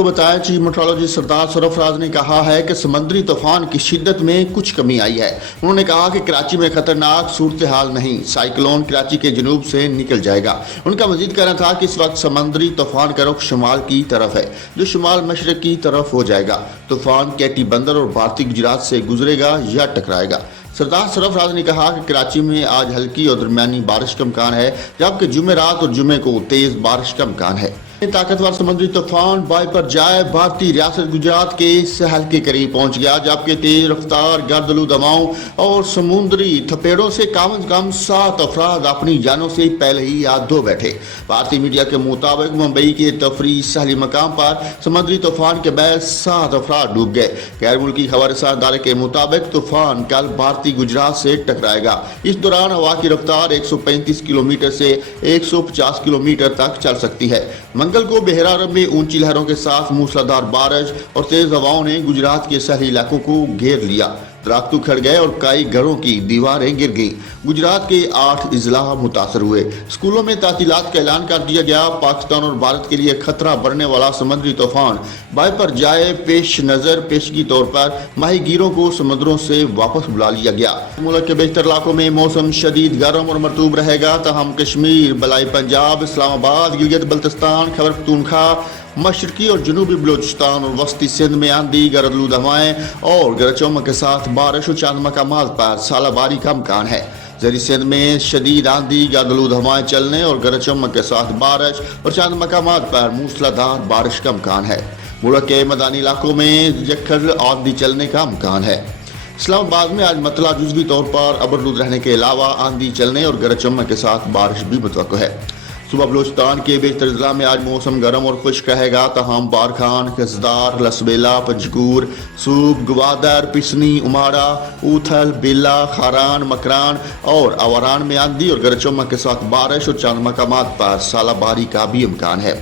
आपको बताया chief metrologist सरदार सरफराज ने कहा है कि समुद्री तूफान की शिद्दत में कुछ कमी आई है। उन्होंने कहा कि कराची में खतरनाक सूरत हाल नहीं, साइक्लोन कराची के जनूब से निकल जाएगा। उनका मजीद कहना था कि इस वक्त समुद्री तूफान का रुख शुमाल की तरफ है, जो शुमाल मशरक की तरफ हो जाएगा। तूफान कैटी बंदर और भारतीय गुजरात से गुजरेगा या टकराएगा। सरदार सरफराज ने कहा कि कराची में आज हल्की और दरमियानी बारिश का इम्कान है, जबकि जुमे रात और जुमे को तेज बारिश का इम्कान है। ताकतवर समुद्री तूफान बाय पर जाए भारतीय रियासत गुजरात के सहल के करीब पहुंच गया, जबकि तेज रफ्तार गर्दलू हवाओं और समुद्री थपेड़ों से कम से कम 7 अफराद अपनी जानों से पहले ही हाथ धो बैठे। भारतीय मीडिया के मुताबिक मुंबई के तफरी सहली मकाम पर समुद्री तूफान के बाद 7 अफराद डूब गए। गैर मुल्की खबर इदारे के मुताबिक तूफान कल भारतीय गुजरात से टकराएगा। इस दौरान हवा की रफ्तार 135 किलोमीटर से 150 किलोमीटर तक चल सकती है। मंगल को बहरा अरब में ऊंची लहरों के साथ मूसलाधार बारिश और तेज हवाओं ने गुजरात के शहरी इलाकों को घेर लिया। दरख्त उखड़ गए और कई घरों की दीवारें गिर गईं। गुजरात के 8 इजला मुतासर हुए। स्कूलों में तातीलात का ऐलान कर दिया गया। पाकिस्तान और भारत के लिए खतरा बढ़ने वाला समुद्री तूफान बाय पर जाए पेश नजर पेशगी तौर पर माहीगीरों को समुद्रों से वापस बुला लिया गया। मुल्क के बेशतर इलाकों में मौसम शदीद गर्म और मरतूब रहेगा, तहम कश्मीर, बलाई पंजाब, इस्लामाबाद, गिलगित बल्तिस्तान, खैबर पख्तूनख्वा, मशरकी और जनूबी बलूचिस्तान और वस्ती सिंध में आंधी, गरजलूद हवाएं और गरज चमक के साथ बारिश और चंद मकामात पर सालाबारी का इम्कान है। जरी सिंध में शदीद आंधी, गरजलूद हवाएं चलने और गरज चमक के साथ बारिश और चंद मकामात पर मूसलाधार बारिश का इम्कान है। मुल्क के मैदानी इलाकों में जखर आंधी चलने का इम्कान है। इस्लामाबाद में आज मतला जुज़वी तौर पर अबरलूद रहने के अलावा आंधी चलने और गरज चमक के साथ बारिश भी मुतवक्को है। सुबह बलूचिस्तान के बेशतर जिला में आज मौसम गर्म और खुश्क रहेगा, तहम बारखान, कसदार, लसबेला, पंजगूर, सूब, गवादर, पिसनी, उमाड़ा, ऊथल, बेला, खारान, मकरान और आवारान में आंधी और गरज चमक के साथ बारिश और चंद मकामात पर सालाबारी का भी इम्कान है।